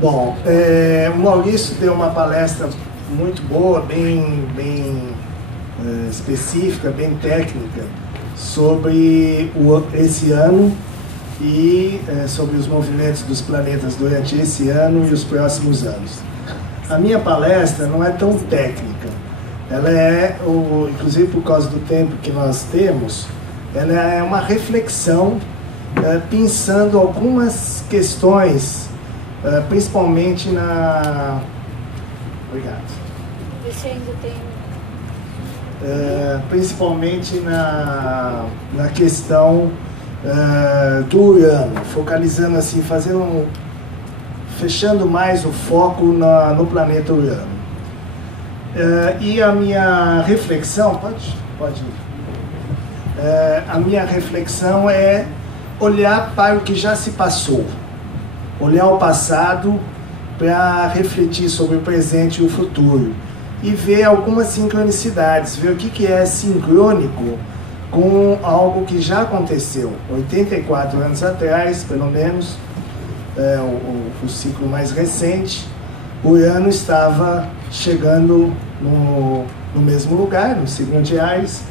Bom, o Maurício deu uma palestra muito boa, bem específica, bem técnica, sobre esse ano e sobre os movimentos dos planetas durante esse ano e os próximos anos. A minha palestra não é tão técnica, ela é, inclusive por causa do tempo que nós temos, ela é uma reflexão pensando algumas questões, principalmente na... Obrigado. Você ainda tem... principalmente na questão do Urano, focalizando assim, fechando mais o foco no planeta Urano. E a minha reflexão, pode ir. A minha reflexão é olhar para o que já se passou, olhar o passado para refletir sobre o presente e o futuro e ver algumas sincronicidades, ver o que é sincrônico com algo que já aconteceu 84 anos atrás, pelo menos, o ciclo mais recente. O Urano estava chegando no mesmo lugar, no signo de Áries,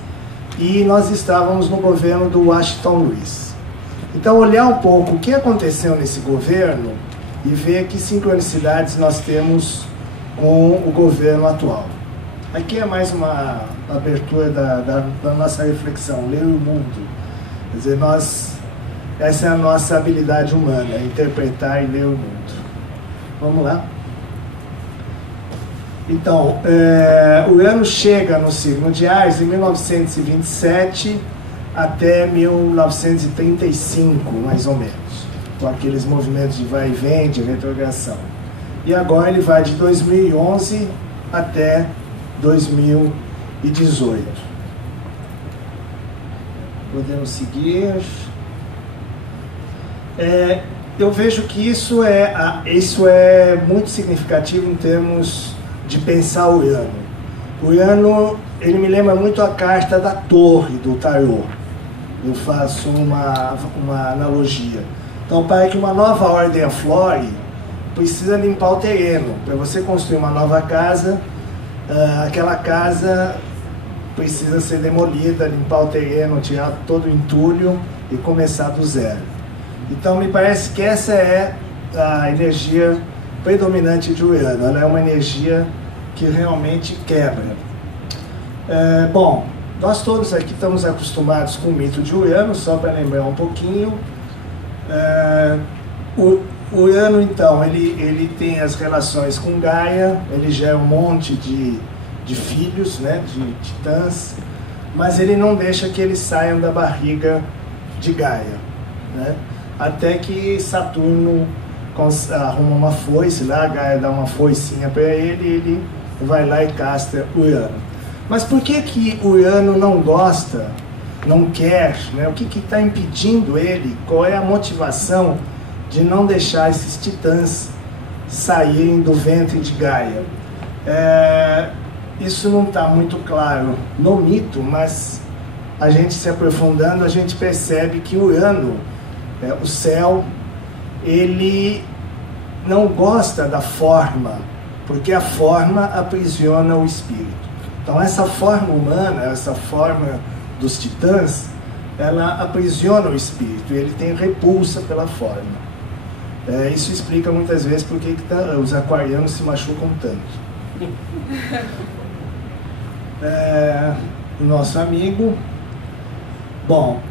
e nós estávamos no governo do Washington Luiz. Então, olhar um pouco o que aconteceu nesse governo e ver que sincronicidades nós temos com o governo atual. Aqui é mais uma abertura da nossa reflexão, ler o mundo. Quer dizer, essa é a nossa habilidade humana, interpretar e ler o mundo. Vamos lá? Então, o Urano chega no signo de Áries em 1927 até 1935, mais ou menos, com aqueles movimentos de vai e vem, de retrogradação. E agora ele vai de 2011 até 2018. Podemos seguir. Eu vejo que isso é muito significativo em termos de pensar o Urano. O Urano, ele me lembra muito a carta da torre do tarô. Eu faço uma analogia. Então, para que uma nova ordem aflore, precisa limpar o terreno. Para você construir uma nova casa, aquela casa precisa ser demolida, limpar o terreno, tirar todo o entulho e começar do zero. Então, me parece que essa é a energia predominante de Urano. Ela é uma energia que realmente quebra. Bom, nós todos aqui estamos acostumados com o mito de Urano, só para lembrar um pouquinho. O Urano, então, ele tem as relações com Gaia, ele gera um monte de filhos, né, de titãs, mas ele não deixa que eles saiam da barriga de Gaia, né? Até que Saturno arruma uma foice lá, a Gaia dá uma foicinha para ele e ele vai lá e castra Urano. Mas por que Urano não gosta, não quer, né? O que está impedindo ele? Qual é a motivação de não deixar esses titãs saírem do ventre de Gaia? Isso não está muito claro no mito, mas a gente se aprofundando, a gente percebe que Urano, o céu, ele não gosta da forma, porque a forma aprisiona o espírito. Então essa forma humana, essa forma dos titãs, ela aprisiona o espírito, e ele tem repulsa pela forma. Isso explica muitas vezes por que os aquarianos se machucam tanto. Nosso amigo. Bom,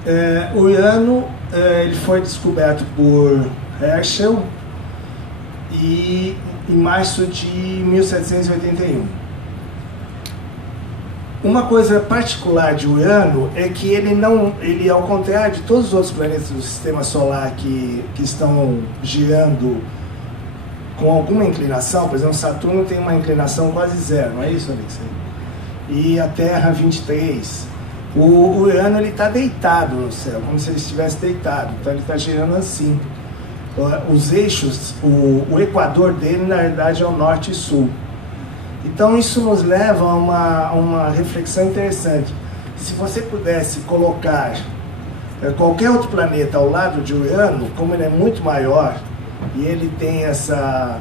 Urano, ele foi descoberto por Herschel em março de 1781. Uma coisa particular de Urano é que ele ao contrário de todos os outros planetas do sistema solar que estão girando com alguma inclinação, por exemplo, Saturno tem uma inclinação quase zero, não é isso, Alexandre? E a Terra 23. O Urano está deitado no céu, como se ele estivesse deitado, então ele está girando assim. Os eixos, o equador dele, na verdade, é o norte e sul. Então isso nos leva a uma reflexão interessante. Se você pudesse colocar qualquer outro planeta ao lado de Urano, como ele é muito maior, e ele tem essa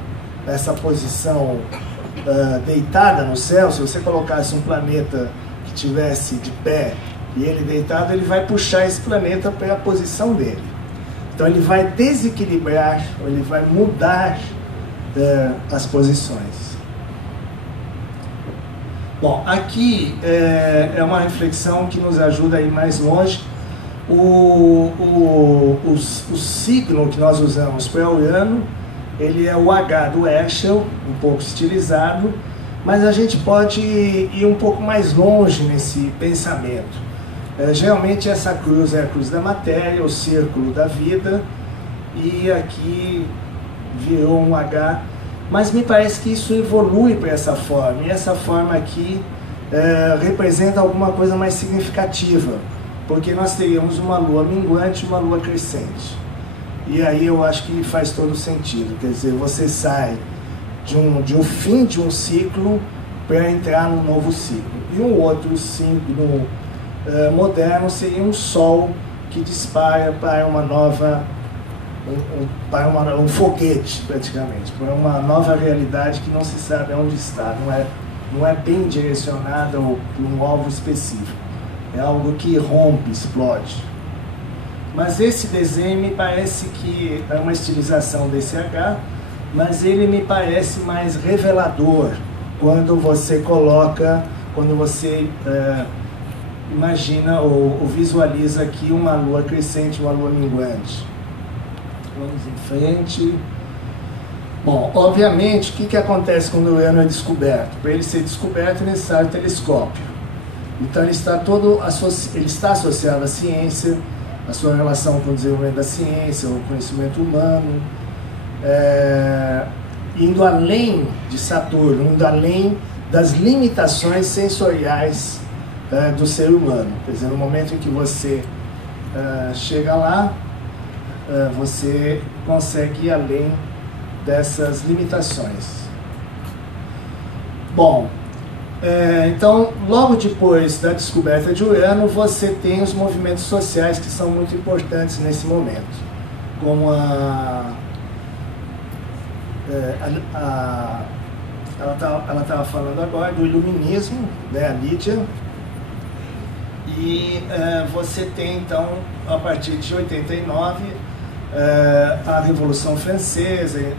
posição deitada no céu, se você colocasse um planeta que tivesse de pé e ele deitado, ele vai puxar esse planeta para a posição dele. Então ele vai desequilibrar, ou ele vai mudar as posições. Bom, aqui é uma reflexão que nos ajuda a ir mais longe. O signo que nós usamos para Urano, ele é o H do Herschel, um pouco estilizado, mas a gente pode ir um pouco mais longe nesse pensamento. Geralmente essa cruz é a cruz da matéria, o círculo da vida, e aqui virou um H, mas me parece que isso evolui para essa forma, e essa forma aqui representa alguma coisa mais significativa, porque nós teríamos uma lua minguante e uma lua crescente. E aí eu acho que faz todo sentido, quer dizer, você sai de um fim de um ciclo para entrar num novo ciclo. E um outro signo moderno seria um sol que dispara para uma nova, um foguete praticamente, para uma nova realidade que não se sabe onde está, não é bem direcionada para um alvo específico. É algo que rompe, explode. Mas esse desenho me parece que é uma estilização desse H, mas ele me parece mais revelador quando você coloca, quando você imagina ou visualiza aqui uma lua crescente, uma lua minguante. Vamos em frente. Bom, obviamente, o que acontece quando o Urano é descoberto? Para ele ser descoberto é necessário telescópio. Então ele está associado à ciência, a sua relação com o desenvolvimento da ciência, o conhecimento humano, indo além de Saturno, indo além das limitações sensoriais do ser humano. Quer dizer, no momento em que você chega lá, você consegue ir além dessas limitações. Bom, então, logo depois da descoberta de Urano, você tem os movimentos sociais que são muito importantes nesse momento, como ela estava falando agora do iluminismo, né, a Lídia, e você tem então, a partir de 89, a Revolução Francesa,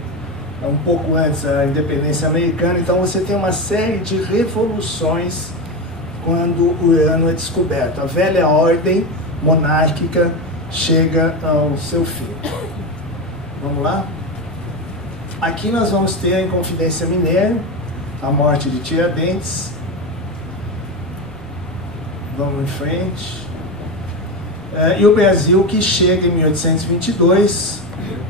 um pouco antes a independência americana. Então você tem uma série de revoluções quando o Urano é descoberto. A velha ordem monárquica chega ao seu fim. Vamos lá? Aqui nós vamos ter a Inconfidência Mineira, a morte de Tiradentes. Vamos em frente. E o Brasil, que chega em 1822,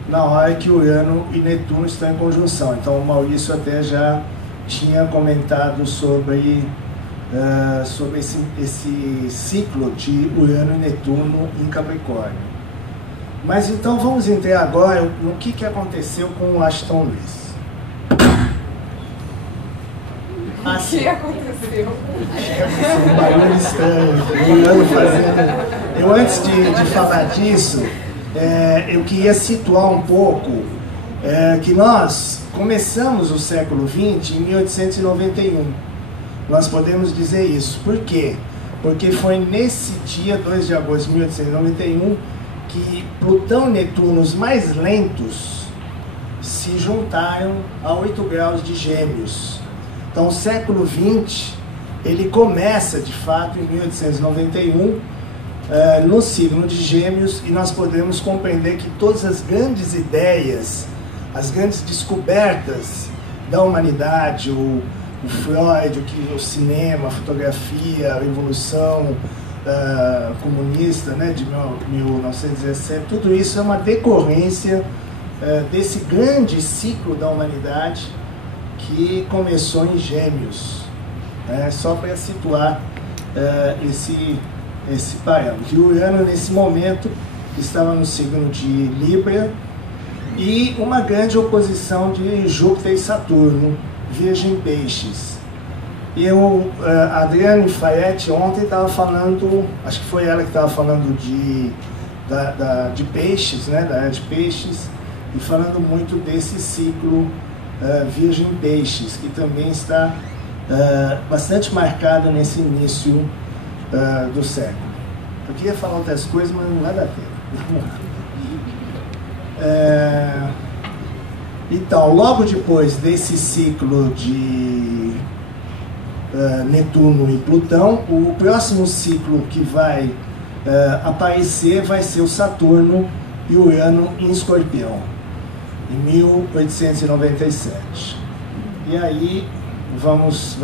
na hora que Urano e Netuno estão em conjunção. Então o Maurício até já tinha comentado sobre esse ciclo de Urano e Netuno em Capricórnio. Mas então vamos entrar agora no que aconteceu com o Aston Luiz. O que aconteceu? Um barulho estranho, Urano fazendo... Eu, antes de falar disso, eu queria situar um pouco que nós começamos o século XX em 1891. Nós podemos dizer isso. Por quê? Porque foi nesse dia, 2 de agosto de 1891, que Plutão e Netuno, os mais lentos, se juntaram a 8 graus de Gêmeos. Então o século XX, ele começa de fato em 1891, no signo de Gêmeos, e nós podemos compreender que todas as grandes ideias, as grandes descobertas da humanidade, o Freud, o cinema, a fotografia, a revolução comunista, né, de 1917, tudo isso é uma decorrência desse grande ciclo da humanidade que começou em Gêmeos, só para situar esse parâmetro. O Urano, nesse momento, estava no signo de Libra, e uma grande oposição de Júpiter e Saturno, Virgem Peixes. A Adriane Fayetti ontem estava falando, acho que foi ela que estava falando de Peixes, né, da era de Peixes, e falando muito desse ciclo Virgem Peixes, que também está bastante marcado nesse início do século. Eu queria falar outras coisas, mas não vai dar tempo. Então, logo depois desse ciclo de Netuno e Plutão, o próximo ciclo que vai aparecer vai ser o Saturno e Urano em Escorpião, em 1897. E aí, vamos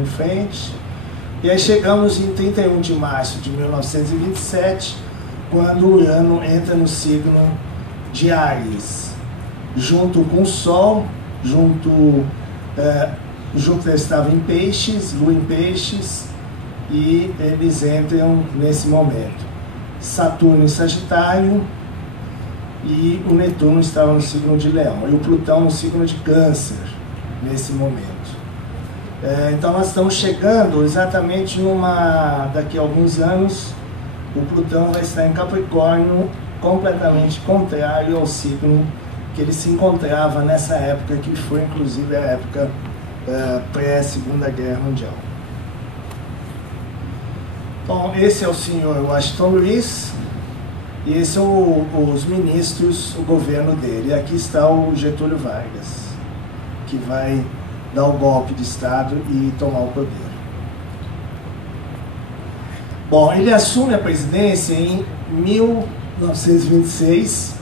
em frente. E aí chegamos em 31 de março de 1927, quando o Urano entra no signo de Áries, junto com o Sol, Júpiter estava em Peixes, Lua em Peixes, e eles entram nesse momento. Saturno em Sagitário, e o Netuno estava no signo de Leão, e o Plutão no signo de Câncer, nesse momento. Então nós estamos chegando exatamente daqui a alguns anos, o Plutão vai estar em Capricórnio, completamente contrário ao signo que ele se encontrava nessa época, que foi inclusive a época pré-Segunda Guerra Mundial. Bom, esse é o senhor Washington Luiz, e esses são os ministros, o governo dele. E aqui está o Getúlio Vargas, que vai dar o golpe de Estado e tomar o poder. Bom, ele assume a presidência em 1926.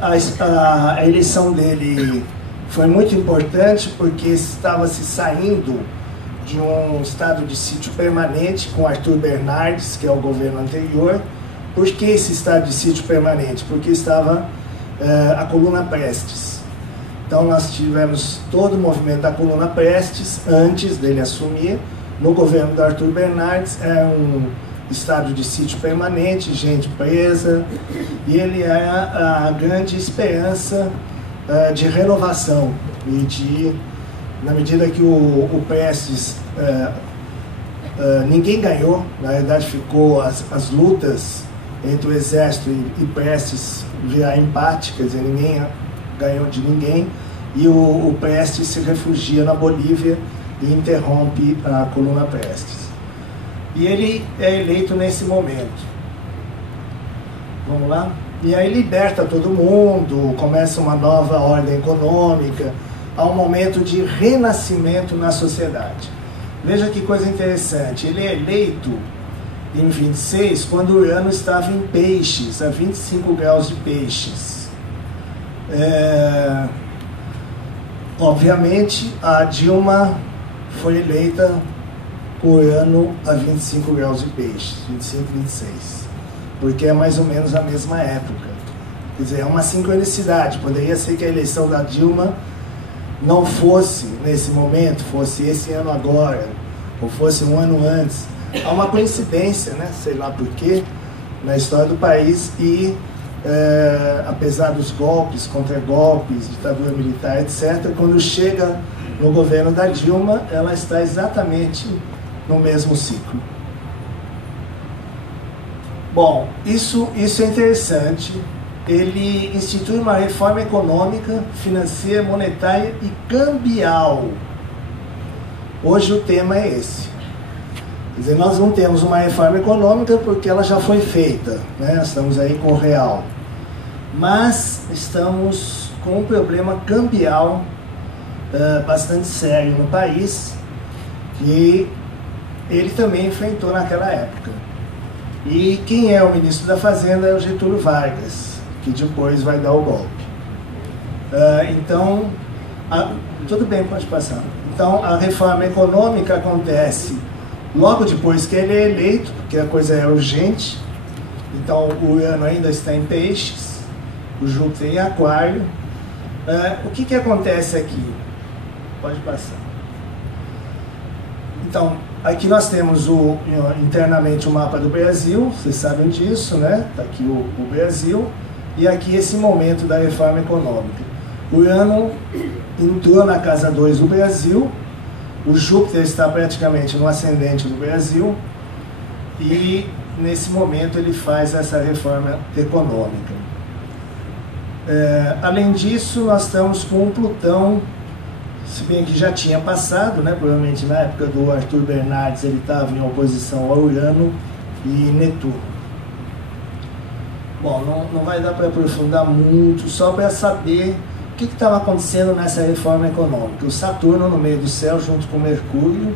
A eleição dele foi muito importante porque estava se saindo de um estado de sítio permanente com Arthur Bernardes, que é o governo anterior. Por que esse estado de sítio permanente? Porque estava a coluna Prestes. Então nós tivemos todo o movimento da coluna Prestes antes dele assumir. No governo do Arthur Bernardes era um estado de sítio permanente, gente presa, e ele era a grande esperança de renovação e na medida que o Prestes ninguém ganhou, na verdade ficou as lutas entre o exército e Prestes virar empate, quer dizer, ninguém ganhou de ninguém, e o Prestes se refugia na Bolívia e interrompe a coluna Prestes. E ele é eleito nesse momento. Vamos lá? E aí liberta todo mundo, começa uma nova ordem econômica, há um momento de renascimento na sociedade. Veja que coisa interessante, ele é eleito em 26, quando o Urano estava em Peixes, a 25 graus de Peixes. Obviamente, a Dilma foi eleita com o Urano a 25 graus de Peixes, 25, 26, porque é mais ou menos a mesma época. Quer dizer, é uma sincronicidade. Poderia ser que a eleição da Dilma não fosse nesse momento, fosse esse ano agora, ou fosse um ano antes. Há uma coincidência, né? Sei lá por quê, na história do país, e apesar dos golpes, contra-golpes, ditadura militar, etc., quando chega no governo da Dilma, ela está exatamente no mesmo ciclo. Bom, isso é interessante. Ele institui uma reforma econômica, financeira, monetária e cambial. Hoje o tema é esse. Quer dizer, nós não temos uma reforma econômica porque ela já foi feita, né? Estamos aí com o real. Mas estamos com um problema cambial bastante sério no país, que ele também enfrentou naquela época. E quem é o ministro da Fazenda é o Getúlio Vargas, que depois vai dar o golpe. Então, tudo bem, pode passar. Então, a reforma econômica acontece logo depois que ele é eleito, porque a coisa é urgente. Então, o Urano ainda está em Peixes, o Júpiter em Aquário. O que acontece aqui? Pode passar. Então, aqui nós temos internamente o mapa do Brasil, vocês sabem disso, né? Está aqui o Brasil, e aqui esse momento da reforma econômica. O Urano entrou na casa 2 do Brasil, o Júpiter está praticamente no ascendente do Brasil, e nesse momento ele faz essa reforma econômica. Além disso, nós estamos com o Plutão, se bem que já tinha passado, né? Provavelmente na época do Arthur Bernardes ele estava em oposição ao Urano e Netuno. Bom, não vai dar para aprofundar muito, só para saber o que estava acontecendo nessa reforma econômica. O Saturno no meio do céu junto com o Mercúrio,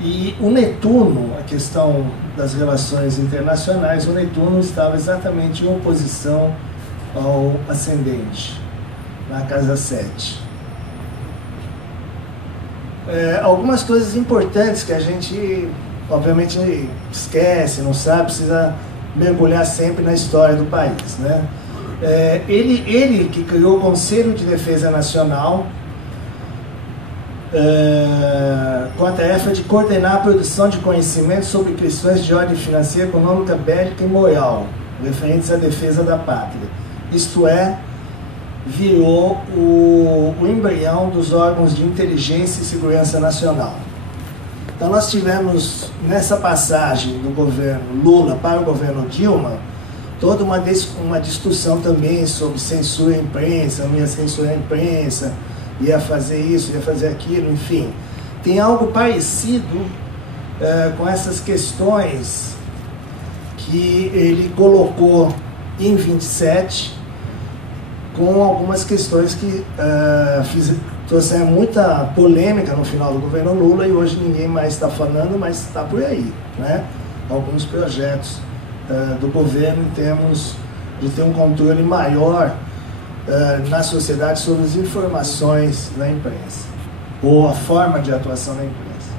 e o Netuno, a questão das relações internacionais, o Netuno estava exatamente em oposição ao ascendente, na casa 7. Algumas coisas importantes que a gente, obviamente, esquece, não sabe, precisa mergulhar sempre na história do país, né? Ele que criou o Conselho de Defesa Nacional, com a tarefa de coordenar a produção de conhecimento sobre questões de ordem financeira, econômica, bélica e moral, referentes à defesa da pátria. Isto é, virou o embrião dos órgãos de inteligência e segurança nacional. Então nós tivemos, nessa passagem do governo Lula para o governo Dilma, toda uma discussão também sobre censura à imprensa, não ia censurar a imprensa, ia fazer isso, ia fazer aquilo, enfim. Tem algo parecido com essas questões que ele colocou em 27, com algumas questões que trouxeram muita polêmica no final do governo Lula, e hoje ninguém mais está falando, mas está por aí, né? Alguns projetos do governo em termos de ter um controle maior na sociedade sobre as informações na imprensa, ou a forma de atuação da imprensa.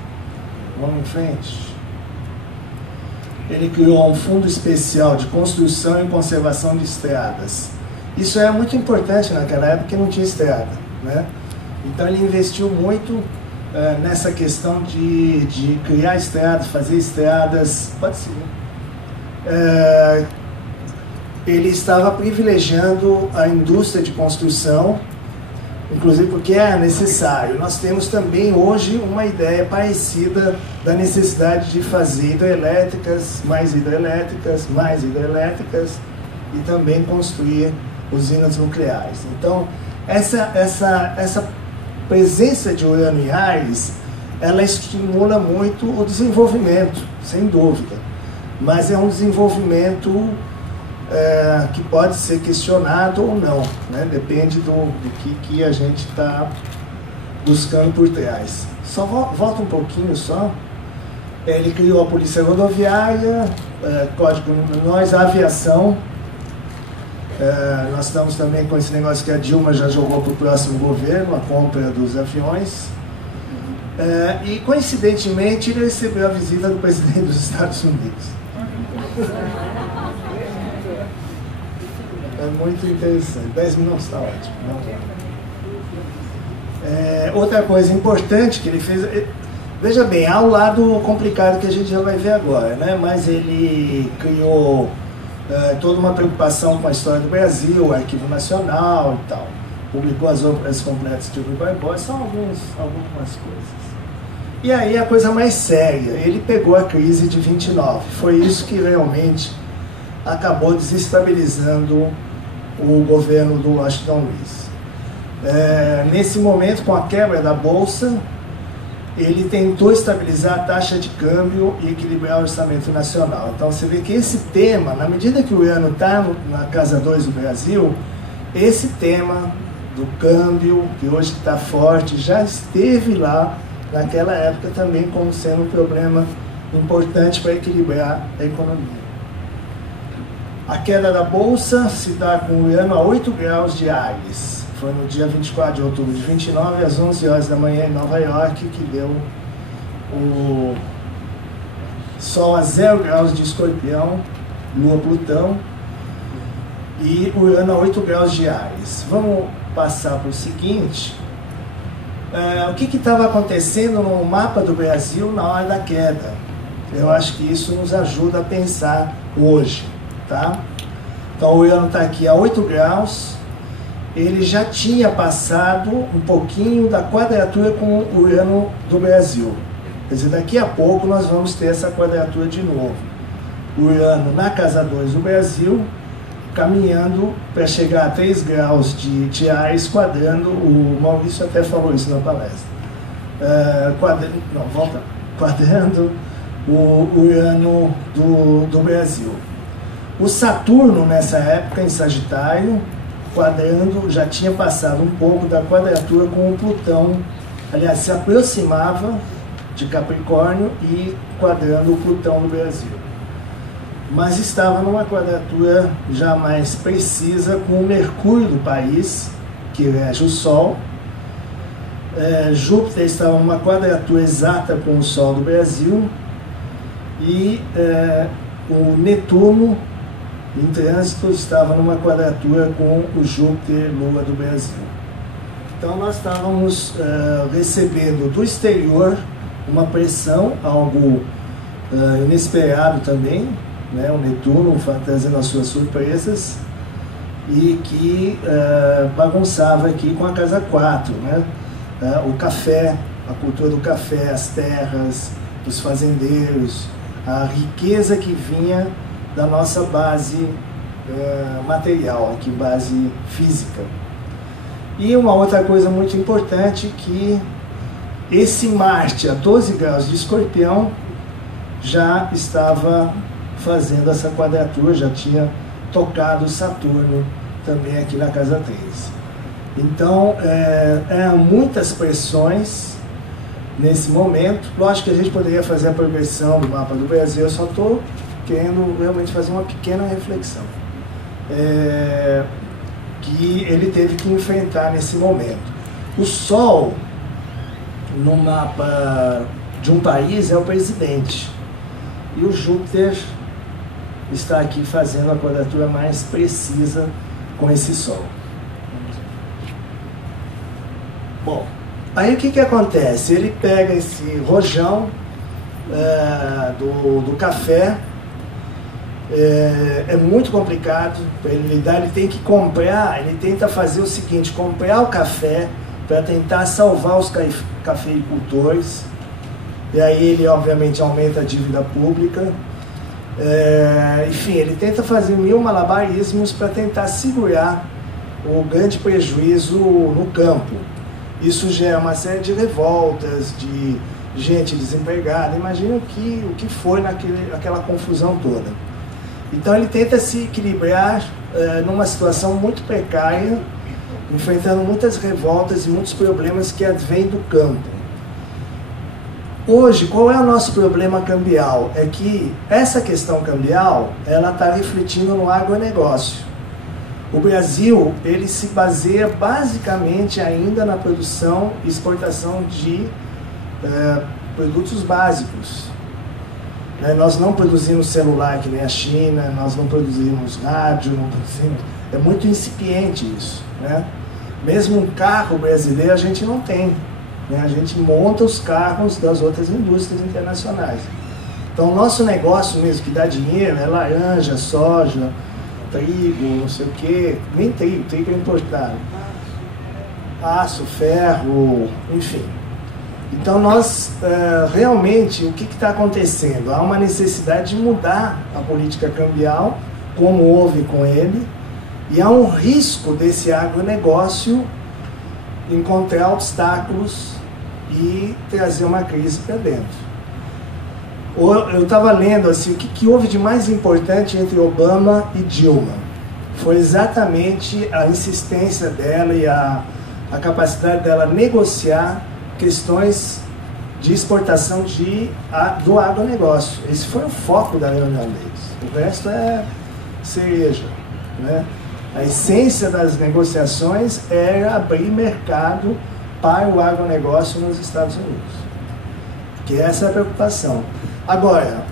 Vamos em frente. Ele criou um fundo especial de construção e conservação de estradas. Isso era muito importante naquela época, porque não tinha estrada, né? Então ele investiu muito nessa questão de criar estradas, fazer estradas. Pode ser. Ele estava privilegiando a indústria de construção, inclusive porque é necessário. Nós temos também hoje uma ideia parecida da necessidade de fazer hidrelétricas, mais hidrelétricas, mais hidrelétricas, e também construir usinas nucleares. Então, essa presença de Urano e Áries, ela estimula muito o desenvolvimento, sem dúvida. Mas é um desenvolvimento que pode ser questionado ou não, né? Depende do que a gente está buscando por trás. Só volta um pouquinho só. Ele criou a Polícia Rodoviária, Código Nós, a aviação. Nós estamos também com esse negócio que a Dilma já jogou para o próximo governo, a compra dos aviões. E, coincidentemente, ele recebeu a visita do presidente dos Estados Unidos. É muito interessante. 10 minutos está ótimo. Outra coisa importante que ele fez... Veja bem, há um lado complicado que a gente já vai ver agora, né? Mas ele criou toda uma preocupação com a história do Brasil, o Arquivo Nacional e tal. Publicou as obras completas de Rui Barbosa, são algumas coisas. E aí a coisa mais séria, ele pegou a crise de 29. Foi isso que realmente acabou desestabilizando o governo do Washington Luiz. Nesse momento, com a quebra da Bolsa, ele tentou estabilizar a taxa de câmbio e equilibrar o orçamento nacional. Então você vê que esse tema, na medida que o Urano está na casa 2 do Brasil, esse tema do câmbio, que hoje está forte, já esteve lá naquela época também como sendo um problema importante para equilibrar a economia. A queda da Bolsa se dá com o Urano a 8 graus de Áries. Foi no dia 24 de outubro de 29, às 11 horas da manhã em Nova York, que deu o Sol a 0 graus de Escorpião, Lua Plutão, e o Urano a 8 graus de Áries. Vamos passar para o seguinte. O que estava acontecendo no mapa do Brasil na hora da queda? Eu acho que isso nos ajuda a pensar hoje, tá? Então o Urano está aqui a 8 graus, ele já tinha passado um pouquinho da quadratura com o Urano do Brasil. Quer dizer, daqui a pouco nós vamos ter essa quadratura de novo. Urano na casa 2 do Brasil, caminhando para chegar a 3 graus de Áries, quadrando, o Maurício até falou isso na palestra, quadrando o Urano do Brasil. O Saturno, nessa época, em Sagitário, quadrando, já tinha passado um pouco da quadratura com o Plutão, aliás, se aproximava de Capricórnio e quadrando o Plutão no Brasil. Mas estava numa quadratura já mais precisa com o Mercúrio do país, que rege o Sol. Júpiter estava numa quadratura exata com o Sol do Brasil e o Netuno, em trânsito, estava numa quadratura com o Júpiter, Lua do Brasil. Então nós estávamos recebendo do exterior uma pressão, algo inesperado também, né? O Netuno trazendo as suas surpresas, e que bagunçava aqui com a casa 4, né? O café, a cultura do café, as terras, os fazendeiros, a riqueza que vinha da nossa base material, aqui, base física. E uma outra coisa muito importante, que esse Marte a 12 graus de Escorpião já estava fazendo essa quadratura, já tinha tocado Saturno também aqui na casa 3. Então, eram muitas pressões nesse momento. Lógico que a gente poderia fazer a progressão do mapa do Brasil, eu só estou querendo realmente fazer uma pequena reflexão que ele teve que enfrentar nesse momento. O Sol, no mapa de um país, é o presidente, e o Júpiter está aqui fazendo a quadratura mais precisa com esse Sol. Bom, aí o que acontece? Ele pega esse rojão do café, é muito complicado para ele lidar. Ele tem que comprar, ele tenta fazer o seguinte: comprar o café para tentar salvar os cafeicultores, e aí ele obviamente aumenta a dívida pública. Enfim, ele tenta fazer 1000 malabarismos para tentar segurar o grande prejuízo no campo. Isso gera uma série de revoltas, de gente desempregada. Imagina o que foi naquela confusão toda. Então ele tenta se equilibrar numa situação muito precária, enfrentando muitas revoltas e muitos problemas que advêm do campo. Hoje, qual é o nosso problema cambial? É que essa questão cambial, ela está refletindo no agronegócio. O Brasil, ele se baseia basicamente ainda na produção e exportação de produtos básicos. Nós não produzimos celular que nem a China, nós não produzimos rádio, não produzimos... É muito incipiente isso, né? Mesmo um carro brasileiro a gente não tem, né? A gente monta os carros das outras indústrias internacionais. Então o nosso negócio mesmo que dá dinheiro é laranja, soja, trigo, não sei o quê, nem trigo é importado, aço, ferro, enfim. Então nós, realmente, o que está acontecendo? Há uma necessidade de mudar a política cambial, como houve com ele, e há um risco desse agronegócio encontrar obstáculos e trazer uma crise para dentro. Eu estava lendo assim, o que houve de mais importante entre Obama e Dilma. Foi exatamente a insistência dela e a capacidade dela negociar questões de exportação do agronegócio. Esse foi o foco da reunião deles. O resto é cereja, né? A essência das negociações era abrir mercado para o agronegócio nos Estados Unidos. Que essa é a preocupação. Agora,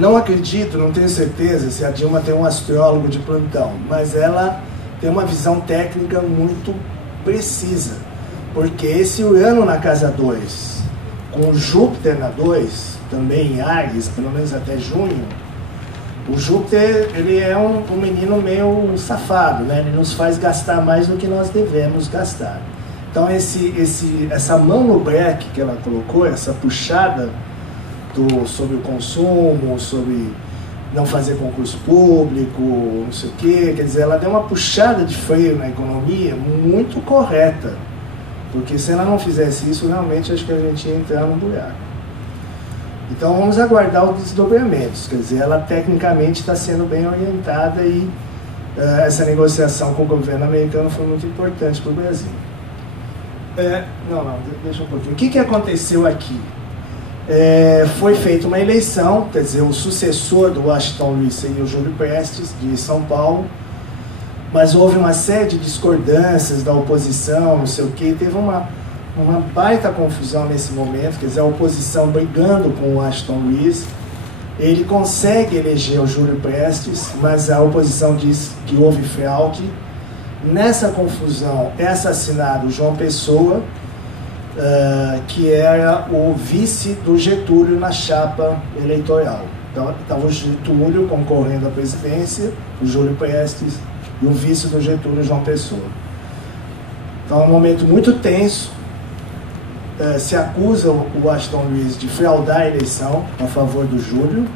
não acredito, não tenho certeza se a Dilma tem um astrólogo de plantão, mas ela tem uma visão técnica muito precisa, porque esse Urano na casa 2, com Júpiter na 2, também em Áries, pelo menos até junho, o Júpiter, ele é um menino meio safado, né? Ele nos faz gastar mais do que nós devemos gastar. Então essa mão no breque que ela colocou, essa puxada sobre o consumo, sobre não fazer concurso público, não sei o quê, quer dizer, ela deu uma puxada de freio na economia muito correta, porque se ela não fizesse isso, realmente acho que a gente ia entrar no buraco. Então vamos aguardar os desdobramentos, quer dizer, ela tecnicamente está sendo bem orientada e essa negociação com o governo americano foi muito importante para o Brasil. Deixa um pouquinho. O que aconteceu aqui? Foi feita uma eleição, quer dizer, o sucessor do Washington Luiz seria o Júlio Prestes, de São Paulo, mas houve uma série de discordâncias da oposição, não sei o quê, teve uma baita confusão nesse momento, quer dizer, a oposição brigando com o Washington Luiz. Ele consegue eleger o Júlio Prestes, mas a oposição diz que houve fraude. Nessa confusão é assassinado João Pessoa, que era o vice do Getúlio na chapa eleitoral. Então, estava o Getúlio concorrendo à presidência, o Júlio Prestes, e o vice do Getúlio, João Pessoa. Então é um momento muito tenso. Se acusa o Washington Luiz de fraudar a eleição a favor do Júlio,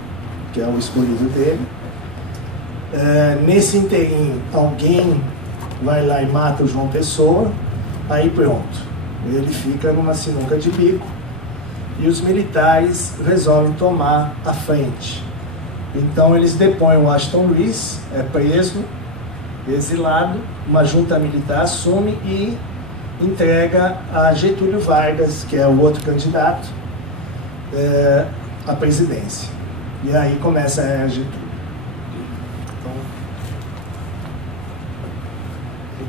que é o escolhido dele. Nesse interim, alguém vai lá e mata o João Pessoa, aí pronto. Ele fica numa sinuca de bico e os militares resolvem tomar a frente. Então eles depõem o Washington Luiz, é preso, exilado, uma junta militar assume e entrega a Getúlio Vargas, que é o outro candidato, à presidência. E aí começa a era Getúlio.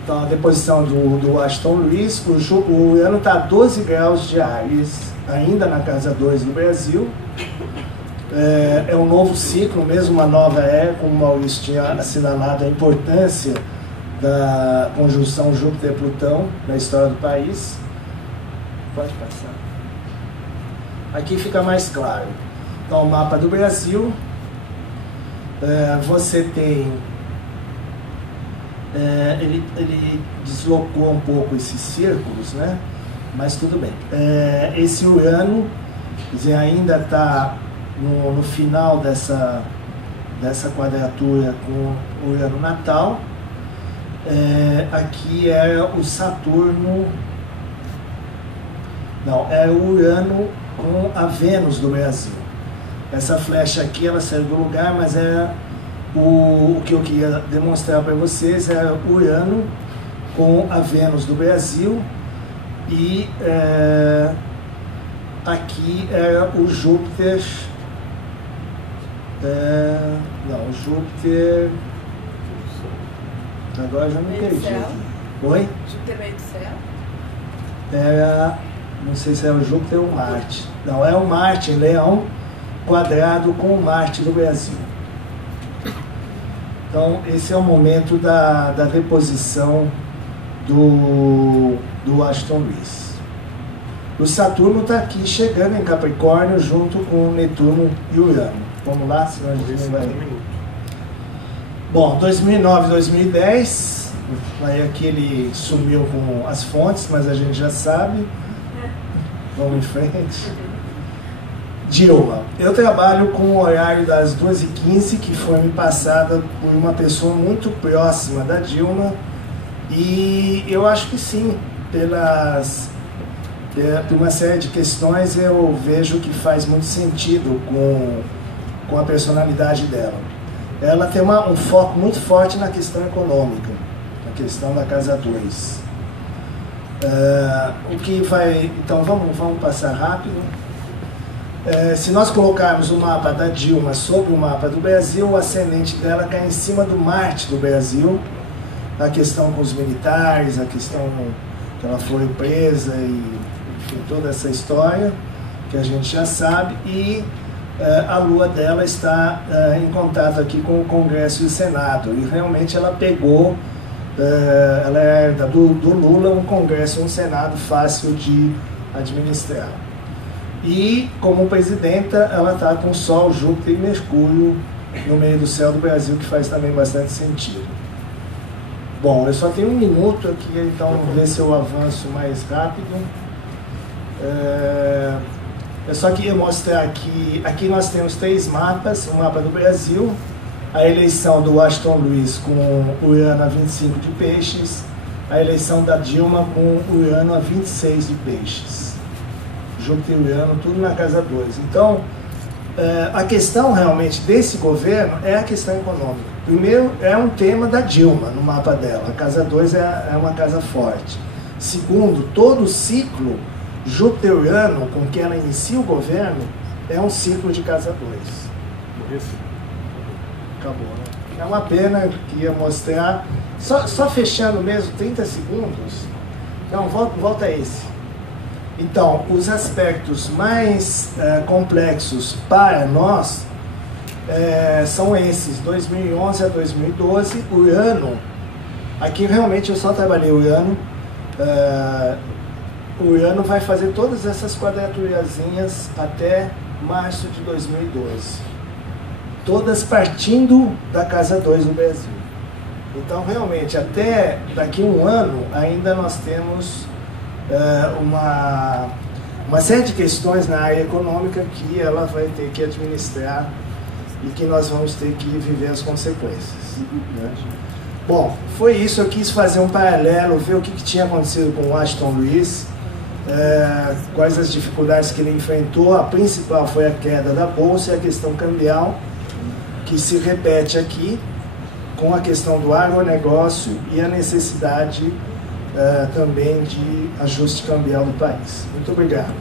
Então a deposição do Washington Luiz, o ano está a 12 graus de Áries, ainda na Casa 2 do Brasil. É um novo ciclo, mesmo uma nova era, como o Maurício tinha assinalado a importância da conjunção Júpiter-Plutão na história do país. Pode passar. Aqui fica mais claro. Então, o mapa do Brasil, você tem... ele deslocou um pouco esses círculos, né? Mas tudo bem. Esse Urano, quer dizer, ainda está no final dessa quadratura com o Urano natal. Aqui é o Saturno, não, é o Urano com a Vênus do Brasil. Essa flecha aqui, ela saiu do lugar, mas o que eu queria demonstrar para vocês é o Urano com a Vênus do Brasil e aqui é o Júpiter, o Júpiter, agora já me perdi. Oi? Júpiter meio do céu? Não sei se é o Júpiter ou o Marte. Não, é o Marte em Leão, quadrado com o Marte do Brasil. Então, esse é o momento da deposição do Washington Luiz. O Saturno está aqui chegando em Capricórnio junto com Netuno e Urano. Vamos lá, senão a gente não vai... Bom, 2009 e 2010, aí aqui ele sumiu com as fontes, mas a gente já sabe. Vamos em frente. Dilma. Eu trabalho com o horário das 2h15, que foi me passada por uma pessoa muito próxima da Dilma, e eu acho que sim, por uma série de questões eu vejo que faz muito sentido com a personalidade dela. Ela tem um foco muito forte na questão econômica, na questão da Casa 2. Então vamos passar rápido. Se nós colocarmos o mapa da Dilma sobre o mapa do Brasil, o ascendente dela cai em cima do Marte do Brasil, a questão com os militares, a questão que ela foi presa e enfim, toda essa história que a gente já sabe, e a lua dela está em contato aqui com o Congresso e o Senado, e realmente ela pegou, ela herda do Lula um Congresso e um Senado fácil de administrar. E, como presidenta, ela está com Sol, Júpiter e Mercúrio no meio do céu do Brasil, que faz também bastante sentido. Bom, Bom, eu só tenho 1 minuto aqui, então vamos ver se eu avanço mais rápido. Eu só queria mostrar aqui nós temos 3 mapas, o mapa do Brasil, a eleição do Washington Luiz com Urano a 25 de peixes, a eleição da Dilma com Urano a 26 de peixes. Júpiter e Urano, tudo na casa 2. Então, a questão realmente desse governo é a questão econômica. Primeiro, é um tema da Dilma no mapa dela. A casa 2 é uma casa forte. Segundo, todo o ciclo Júpiter-Urano com que ela inicia o governo é um ciclo de casa 2. Acabou, né? É uma pena que ia mostrar. Só fechando mesmo, 30 segundos. Não, volta a esse. Então, os aspectos mais complexos para nós são esses, 2011 a 2012, Urano. Aqui realmente eu só trabalhei Urano. O Urano vai fazer todas essas quadraturazinhas até março de 2012. Todas partindo da casa 2 do Brasil. Então, realmente, até daqui a 1 ano, ainda nós temos uma série de questões na área econômica que ela vai ter que administrar e que nós vamos ter que viver as consequências. Né? Bom, foi isso. Eu quis fazer um paralelo, ver o que tinha acontecido com o Washington Luiz, quais as dificuldades que ele enfrentou. A principal foi a queda da Bolsa e a questão cambial, que se repete aqui com a questão do agronegócio e a necessidade também de ajuste cambial do país. Muito obrigado.